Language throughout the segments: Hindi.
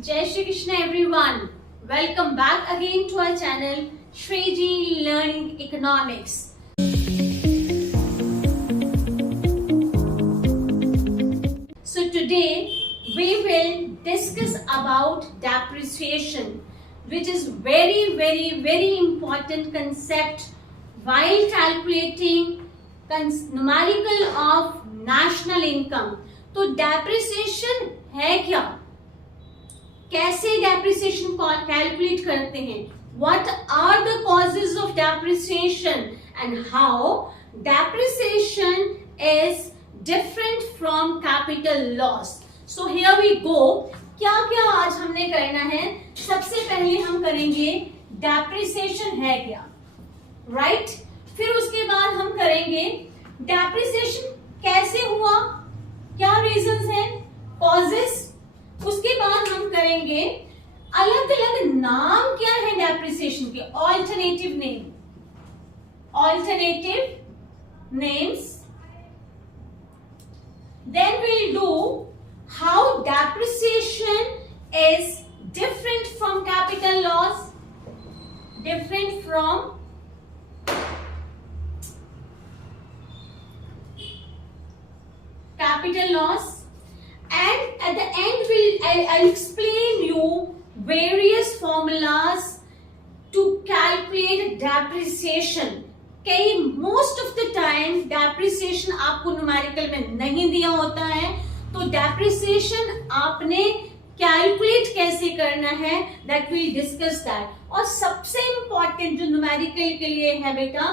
Jai Shri Krishna everyone. Welcome back again to our channel Shriji Learning Economics. So today we will discuss about depreciation, which is very important concept while calculating numerical of national income. तो depreciation है क्या, कैसे depreciation calculate करते हैं, what are the causes of depreciation and how depreciation is different from capital loss. So here we go. क्या क्या आज हमने करना है, सबसे पहले हम करेंगे depreciation है क्या, right? फिर उसके बाद हम करेंगे depreciation कैसे हुआ, क्या रीजंस हैं, कॉजेस. उसके बाद हम करेंगे अलग अलग नाम क्या है डेप्रिसिएशन के, alternative names. Then we'll do how depreciation is different from capital loss, different from capital loss. And at the end I'll explain you various formulas to calculate depreciation. कई most of the time depreciation आपको numerical में नहीं दिया होता है, तो depreciation आपने calculate कैसे करना है, that we'll discuss that. और सबसे important जो numerical के लिए है बेटा,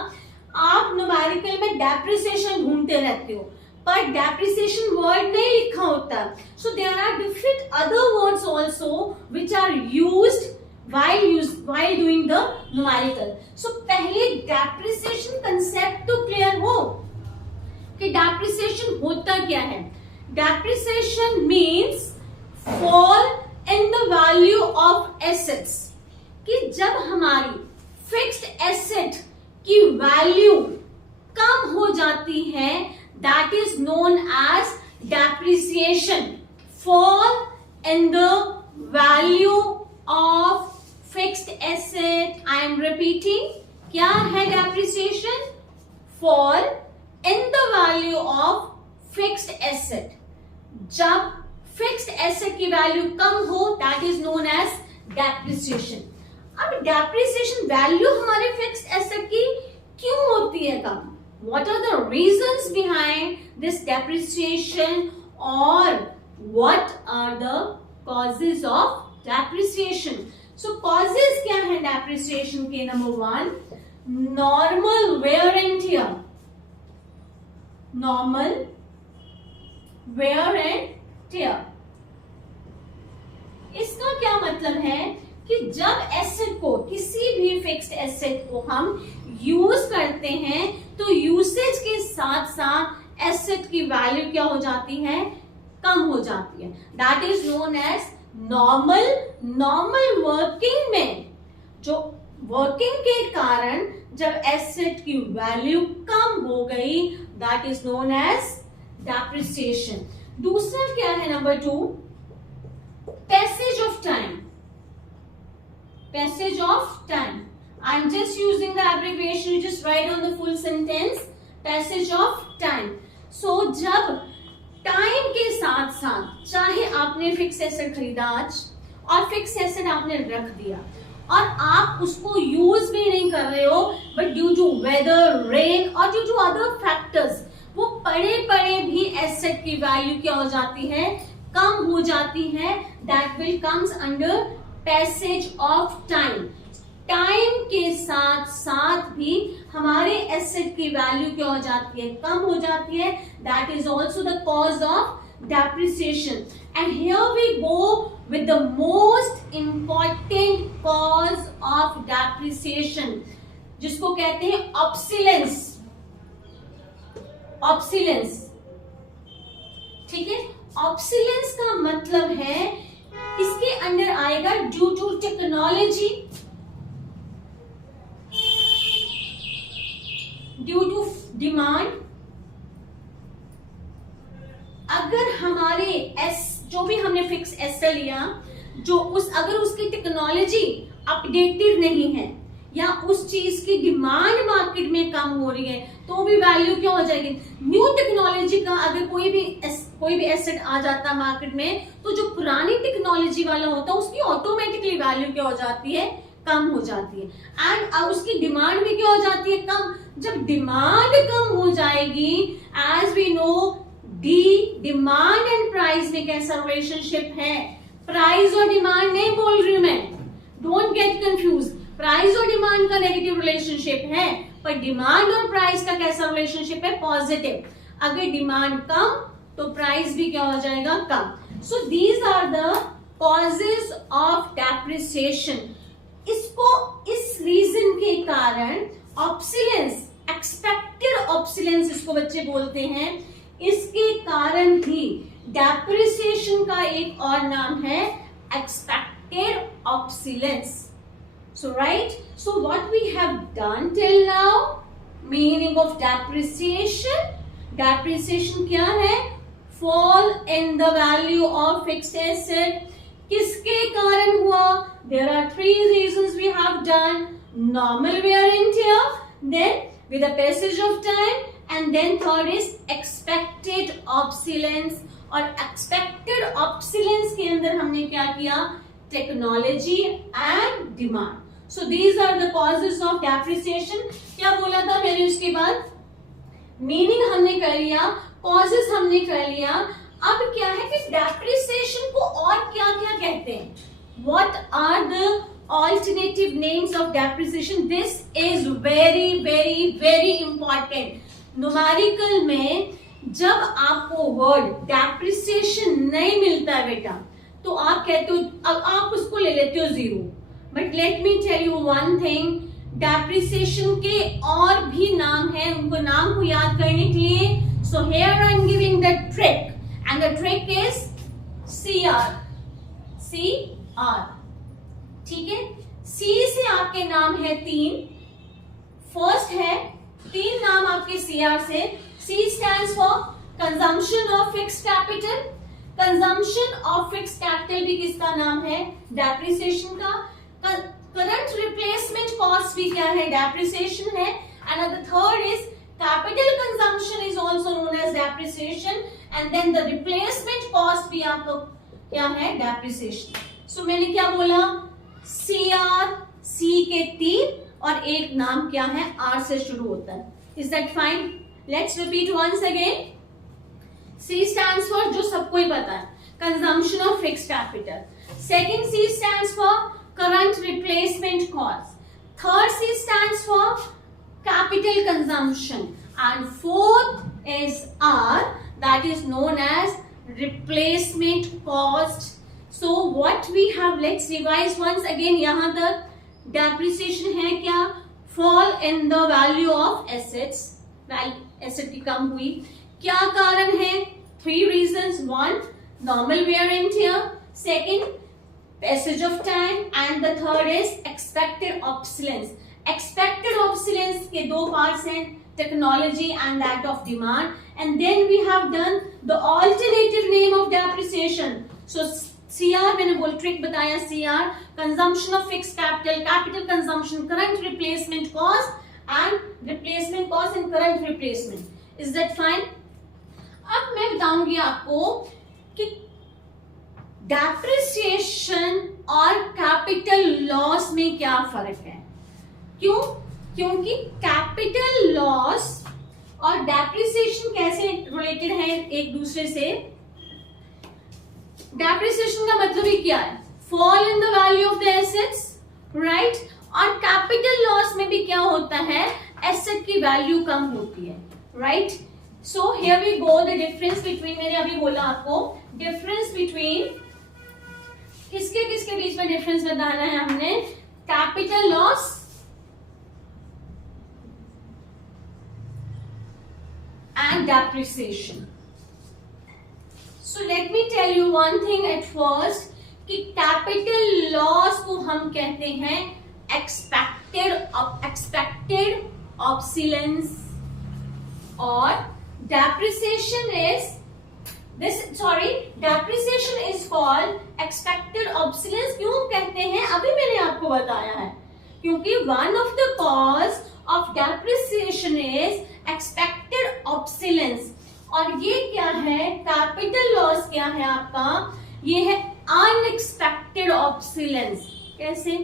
आप numerical में depreciation ढूंढते रहते हो पर depreciation word नहीं लिखा होता. So there are different other words also which are used while doing the numerical. So पहले depreciation concept तो clear हो कि depreciation होता क्या है. Depreciation means fall in the value of assets. कि जब हमारी fixed asset की value कम हो जाती है, that is known as depreciation. Fall in the value of fixed asset. I am repeating, क्या है depreciation? Fall in the value of fixed asset. जब fixed asset की value कम हो, that is known as depreciation. अब depreciation value हमारे fixed asset की क्यों होती है कम? What are the reasons behind this depreciation, or what are the causes of depreciation? So causes क्या है depreciation के? Number one, normal wear and tear. Normal wear and tear. इसका क्या मतलब है कि जब एसेट को, किसी भी फिक्स्ड एसेट को हम यूज करते हैं तो यूसेज के साथ साथ एसेट की वैल्यू क्या हो जाती है, कम हो जाती है. That is known as normal working में, जो वर्किंग के कारण जब एसेट की वैल्यू कम हो गई, that is known as depreciation. दूसरा क्या है, number two, passage of time. Passage of time. I'm just using the abbreviation. You just write on the full sentence. Passage of time. So जब टाइम के साथ साथ, चाहे आपने फिक्स एसेट खरीदा आज और फिक्स एसेट आपने रख दिया और आप उसको यूज भी नहीं कर रहे हो, but due to weather, rain और ड्यू टू अदर फैक्टर्स वो पड़े भी एसेट की वैल्यू क्या हो जाती है, कम हो जाती है. That will comes under passage of time. Time के साथ साथ भी हमारे एसेट की वैल्यू क्या हो जाती है, कम हो जाती है. That is also the cause of depreciation. And here we go with the most important cause of depreciation, जिसको कहते हैं ऑब्सिलेंस. ठीक है, ऑब्सिलेंस का मतलब है इसके अंदर आएगा due to technology, due to demand. अगर हमारे जो भी हमने फिक्स एसेट लिया, जो अगर उसकी टेक्नोलॉजी अपडेटेड नहीं है या उस चीज की डिमांड मार्केट में कम हो रही है तो भी वैल्यू क्या हो जाएगी। न्यू टेक्नोलॉजी का अगर कोई भी एसेट आ जाता है मार्केट में तो जो पुरानी टेक्नोलॉजी वाला होता है उसकी ऑटोमेटिकली वैल्यू क्या हो जाती है, कम हो जाती है। एंड अब उसकी डिमांड भी क्या हो जाती है, कम। जब डिमांड कम हो जाएगी, as we know demand and price में कैसा रिलेशनशिप है, प्राइस और डिमांड नहीं बोल रही हूं मैं, डोंट गेट कंफ्यूज। प्राइस और डिमांड का नेगेटिव रिलेशनशिप है, पर डिमांड और प्राइस का कैसा रिलेशनशिप है, पॉजिटिव। अगर डिमांड कम तो प्राइस भी क्या हो जाएगा, कम। So these are the causes of depreciation. इसको इस रीजन के कारण ऑब्सिलेंस, एक्सपेक्टेड ऑब्सिलेंस इसको बच्चे बोलते हैं, इसके कारण ही डेप्रिसिएशन का एक और नाम है expected ऑब्सिलेंस। So right, so what we have done till now, meaning of depreciation, depreciation क्या है, fall in the value of fixed asset। किसके कारण हुआ, there are 3 reasons we have done, normal wear and tear, then with the passage of time, and then third is expected obsolescence। और expected obsolescence के अंदर हमने क्या किया, technology and demand. So these are the causes of depreciation. क्या बोला था मैंने, उसके बाद मीनिंग हमने कर लिया, कॉजेज हमने कर लिया। अब क्या है कि डेप्रिसिएशन को और क्या क्या कहते हैं, what are the alternative names of depreciation. This is very very very important. Numerical में जब आपको वर्ड डेप्रिसिएशन नहीं मिलता है बेटा, तो आप कहते हो, अब आप उसको ले लेते हो 0। But let me tell you one thing, depreciation के और भी नाम है, उनको नाम को याद करने के लिए, so here I am giving the trick, and the trick is CR। ठीक है, C से आपके नाम है 3, फर्स्ट है 3 नाम आपके CR से। C stands for consumption of fixed capital. Consumption of fixed capital भी किसका नाम है, डेप्रिसिएशन का। करंट रिप्लेसमेंट कॉस्ट भी क्या है, डेप्रिसिएशन है। And the third is capital consumption is also known as depreciation, and then the replacement cost भी आपको क्या है, डेप्रिसिएशन। सो मैंने क्या बोला, CR, C के 3 और एक नाम क्या है, R से शुरू होता है। Is that fine? Let's repeat once again. C stands for, जो सबको ही पता है, consumption of fixed capital. Second C stands for current replacement cost. Third C stands for capital consumption. And fourth is R, that is known as replacement cost. So what we have, let's revise once again। यहाँ तक depreciation है क्या, fall in the value of assets, asset की कम हुई। क्या कारण है, 3 reasons। 1, normal wear and tear, second, passage of time, and the third is expected obsolescence। expected obsolescence के 2 parts हैं, technology and that of demand, and then we have done the alternative name of depreciation। so CR मैंने बोल ट्रिक बताया, CR consumption of fixed capital, capital consumption, current replacement cost and replacement cost and current replacement। is that fine? अब मैं बताऊंगी आपको कि डेप्रिसिएशन और कैपिटल लॉस में क्या फर्क है। क्यों? क्योंकि कैपिटल लॉस और डेप्रिसिएशन कैसे रिलेटेड है एक दूसरे से। डेप्रिसिएशन का मतलब ही क्या है, fall in the value of the assets, right. और कैपिटल लॉस में भी क्या होता है, एसेट की वैल्यू कम होती है, right. So here we go, the difference between, मैंने अभी बोला आपको डिफरेंस बिटवीन, किसके किसके बीच में डिफरेंस बताना है हमने, capital loss and depreciation. So let me tell you one thing at first, कि कैपिटल लॉस को हम कहते हैं एक्सपेक्टेड ऑब्सिलेंस, और depreciation is called expected obsolescence क्यों कहते हैं, अभी मैंने आपको बताया है, क्योंकि one of the cause of depreciation is expected obsolescence. और ये क्या है, कैपिटल लॉस क्या है आपका, ये है अनएक्सपेक्टेड ऑब्सोलेंस। कैसे?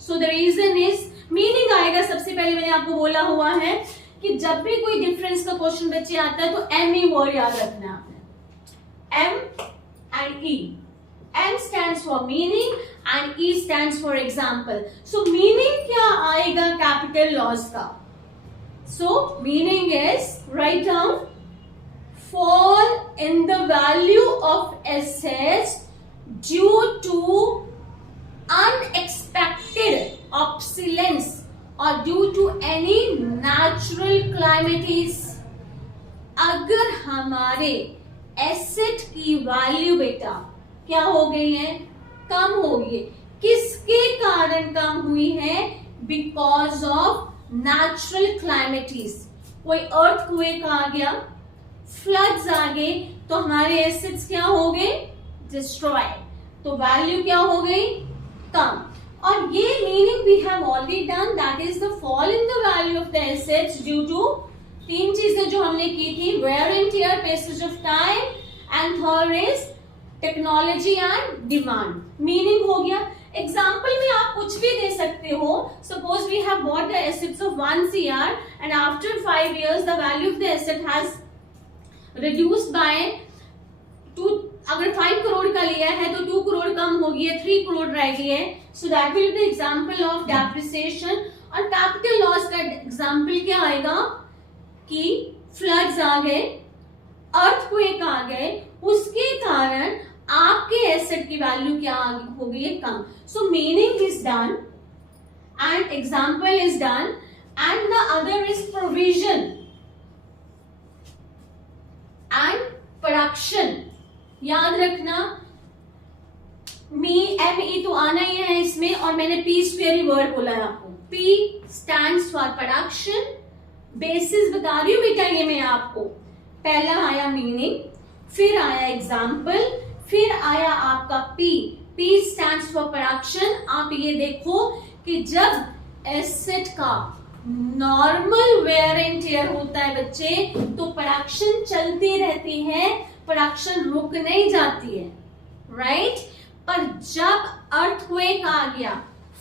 So the reason is, meaning आएगा सबसे पहले, मैंने आपको बोला हुआ है कि जब भी कोई डिफरेंस का क्वेश्चन बच्चे आता है तो एम ई वर्ड याद रखना है आपने, M and E. M stands for meaning and E stands for example. So meaning क्या आएगा capital loss का? So meaning is, write down, fall in the value of assets due to unexpected obsolescence or due to any natural calamities। अगर हमारे एसेट की वैल्यू बेटा क्या हो गई है, कम हो गई है, किसके कारण कम हुई है, बिकॉज ऑफ नेचुरल क्लाइमेटीज। कोई अर्थक्वेक आ गया, फ्लड्स आ गए, तो हमारे एसेट्स क्या हो गए, डिस्ट्रॉय, तो वैल्यू क्या हो गई, कम। और ये meaning we have already done, that is the fall in the value of the assets due to तीन चीजें जो हमने की थी, wear and tear, passage of time, and third is technology and demand. Meaning हो गया। एग्जाम्पल में आप कुछ भी दे सकते हो, suppose we have bought the assets of 1 CR and after 5 years the value of the asset has reduced by 2, अगर 5 करोड़ का लिया है तो 2 करोड़ कम हो गया, 3 करोड़ रह गए, so that will be the example of depreciation. और कैपिटल लॉस का एग्जाम्पल क्या आएगा कि फ्लड्स आ गए, अर्थक्वेक आ गए, उसके कारण आपके एसेट की वैल्यू क्या हो गई है, कम। So meaning is done and example is done and the other is provision and production. याद रखना, एम ई तो आना ही है इसमें, और मैंने पी स्क्वेयर वर्ड बोला है आपको। P stands for production, basis बता रही हूं बेटा ये मैं आपको। पहला आया मीनिंग, फिर आया एग्जाम्पल, फिर आया आपका P. P stands for production. आप ये देखो कि जब एसेट का नॉर्मल वेयर एंड टियर होता है बच्चे, तो प्रोडक्शन चलती रहती है, प्रोडक्शन रुक नहीं जाती है, राइट। पर जब अर्थक्वेक आ गया,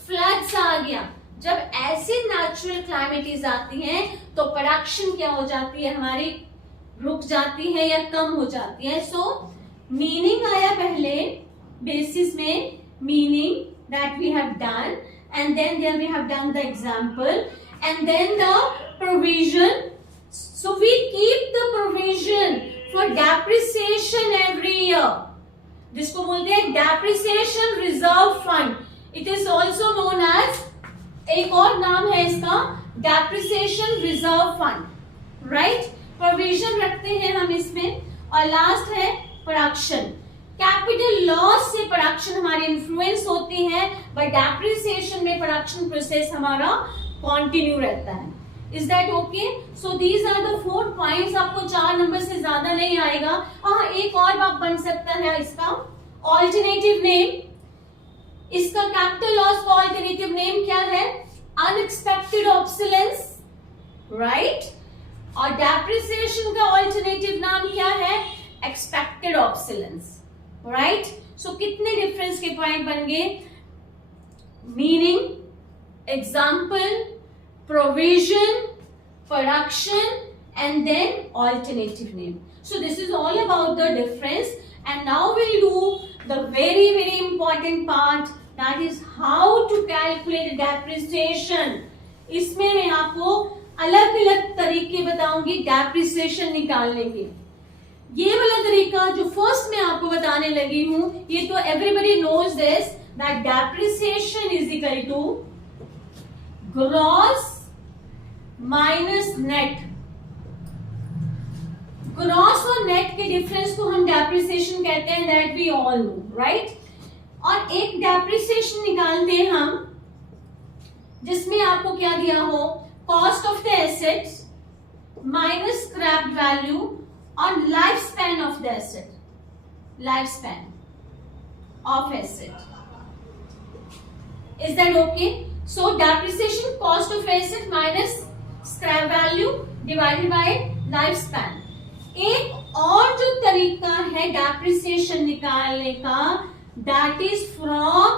फ्लड्स आ गया, जब ऐसी नेचुरल क्लाइमेटीज आती हैं, तो प्रोडक्शन क्या हो जाती है हमारी, रुक जाती है या कम हो जाती है। सो मीनिंग आया पहले, बेसिस में meaning that we have done, and then there we have done the example, and then the provision. So we keep the provision for depreciation every year, जिसको बोलते हैं depreciation reserve fund. It is also known as, एक और नाम है इसका, depreciation reserve fund, right. Provision रखते हैं हम इसमें। और लास्ट है प्रोडक्शन। कैपिटल लॉस से प्रोडक्शन हमारी इन्फ्लुएंस होती है, बट डेप्रिसिएशन में प्रोडक्शन प्रोसेस हमारा कंटिन्यू रहता है। Is that okay? So these are the 4 points. आपको 4 नंबर से ज्यादा नहीं आएगा। हाँ, एक और बात बन सकता है इसका, ऑल्टरनेटिव नेम। इसका कैपिटल लॉस का ऑल्टरनेटिव नेम क्या है, अनएक्सपेक्टेड ऑब्सोलेंस, राइट। और डेप्रिसिएशन का ऑल्टरनेटिव नाम क्या है, एक्सपेक्टेड ऑब्सोलेंस, राइट। सो कितने डिफरेंस के पॉइंट बन गए, meaning, example, provision, production, and then alternative name. So this is all about the difference, and now we'll do the very important part, that is how to calculate depreciation. इसमें मैं आपको अलग अलग तरीके बताऊंगी डेप्रिसिएशन निकालने के। ये वाला तरीका जो फर्स्ट में आपको बताने लगी हूं, ये तो everybody knows this, that depreciation is equal to gross minus net. Gross और नेट के डिफरेंस को हम डेप्रिसिएशन कहते हैं, that we all know, right. और एक डेप्रिसिएशन निकालते हैं हम जिसमें आपको क्या दिया हो, cost of the assets minus scrap value और life span of the asset, life span, of asset. Is that okay? So depreciation cost of asset minus scrap value divided by lifespan. एक और जो तरीका है depreciation निकालने का, that is from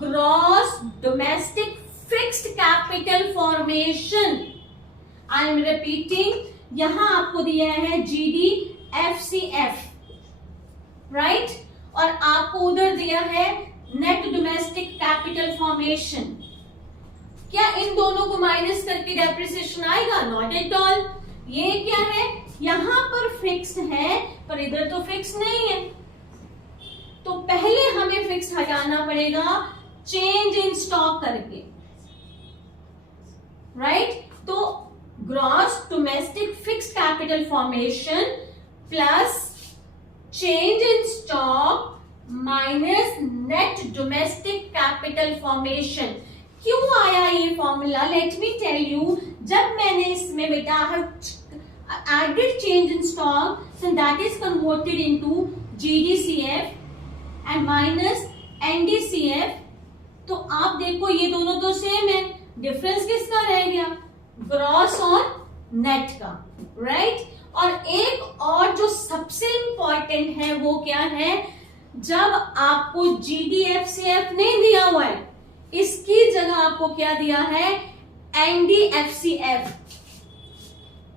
gross domestic fixed capital formation. I am repeating, यहां आपको दिया है GDFCF, राइट? और आपको उधर दिया है नेट डोमेस्टिक कैपिटल फॉर्मेशन. क्या इन दोनों को माइनस करके डेप्रिसिएशन आएगा? Not at all. ये क्या है? यहां पर फिक्स्ड है पर इधर तो फिक्स नहीं है, तो पहले हमें फिक्स हटाना पड़ेगा चेंज इन स्टॉक करके, राइट? तो gross domestic fixed capital formation plus change in stock minus net domestic capital formation. क्यों आया ये formula? Let me tell you. जब मैंने इसमें बेटा added change in stock, so that is converted into GDCF and minus NDCF. तो आप देखो ये दोनों तो सेम है, डिफरेंस किसका रह गया? ग्रॉस और नेट का, राइट? और एक और जो सबसे इंपॉर्टेंट है वो क्या है? जब आपको GDFCF नहीं दिया हुआ है, इसकी जगह आपको क्या दिया है? NDFCF.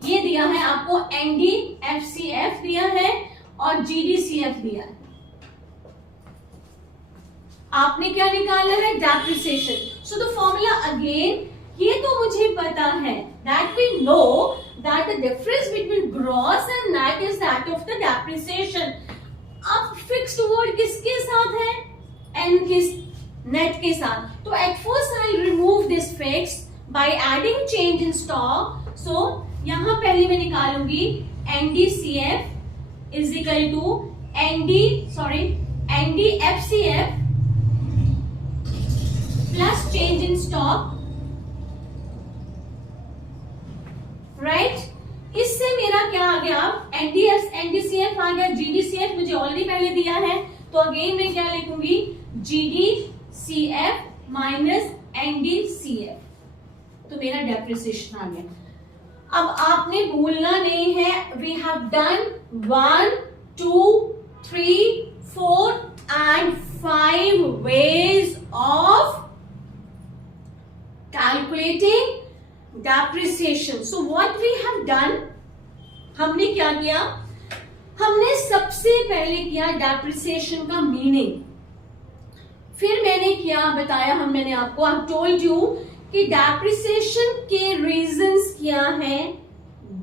ये दिया है आपको, NDFCF दिया है और GDCF दिया है. आपने क्या निकाला है? Depreciation. So the formula again, ये तो मुझे पता है, that we know that the difference between gross and net is that of the depreciation. अब फिक्स्ड वर्ड किसके साथ है? एन के, नेट के साथ. तो at first I remove this fix by adding change in stock. So यहां पहले मैं निकालूंगी NDCF is equal to NDFCF plus change in stock, right? इससे मेरा क्या आ गया? NDCF आ गया. GDCF मुझे ऑलरेडी पहले दिया है, तो अगेन मैं क्या लिखूंगी? GDCF minus NDCF. तो मेरा डेप्रिसिएशन आ गया. अब आपने भूलना नहीं है, we have done 1, 2, 3, 4 and 5 ways of calculating depreciation. So what we have done, हमने क्या किया? हमने सबसे पहले किया डेप्रिसिएशन का मीनिंग, फिर मैंने क्या बताया, मैंने आपको, आई टोल्ड यू कि डेप्रिसिएशन के रीजंस क्या है,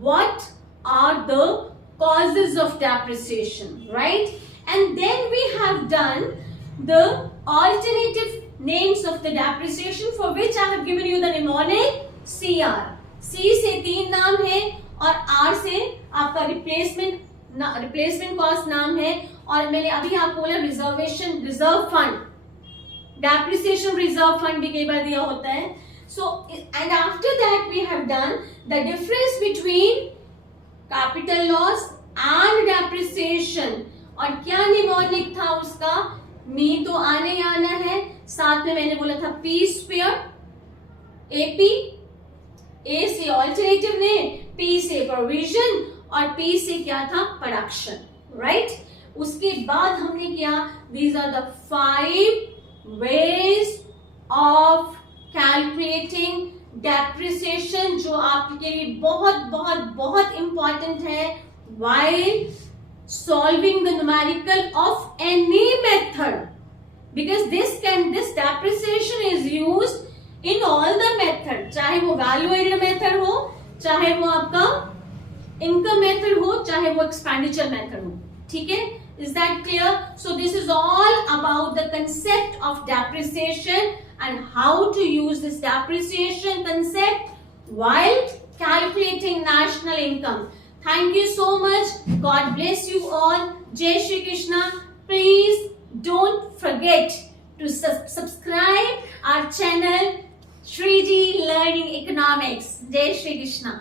what are the causes of depreciation, right? And then we have done the alternative names of the depreciation, for which I have given you the mnemonic CR. C से 3 नाम है और R से आपका रिप्लेसमेंट कॉस्ट नाम है. और मैंने अभी आपको बोला reserve fund, depreciation reserve fund भी कई बार दिया होता है. So and after that we have done the difference between capital loss and depreciation. और क्या निमोनिक था उसका? मी तो आने ही आना है, साथ में मैंने बोला था P स्क्वायर, AP, A से ऑल्टरनेटिव ने, P से प्रोविजन और P से क्या था? Production, right? उसके बाद हमने किया, these are the 5 ways of calculating depreciation, जो आपके लिए बहुत बहुत बहुत इंपॉर्टेंट है while solving the numerical of any method, because this depreciation is used in all the method, चाहे वो वैल्यू एडेड मेथड हो, चाहे वो आपका इनकम मेथड हो, चाहे वो एक्सपेंडिचर मेथड हो. ठीक है? Is that clear? So this is all about the concept of depreciation and how to use this depreciation concept while calculating national income. Thank you so much. God bless you all. Jai Shri Krishna. Please don't forget to subscribe our channel Shriji Learning Economics. Jai Shri Krishna.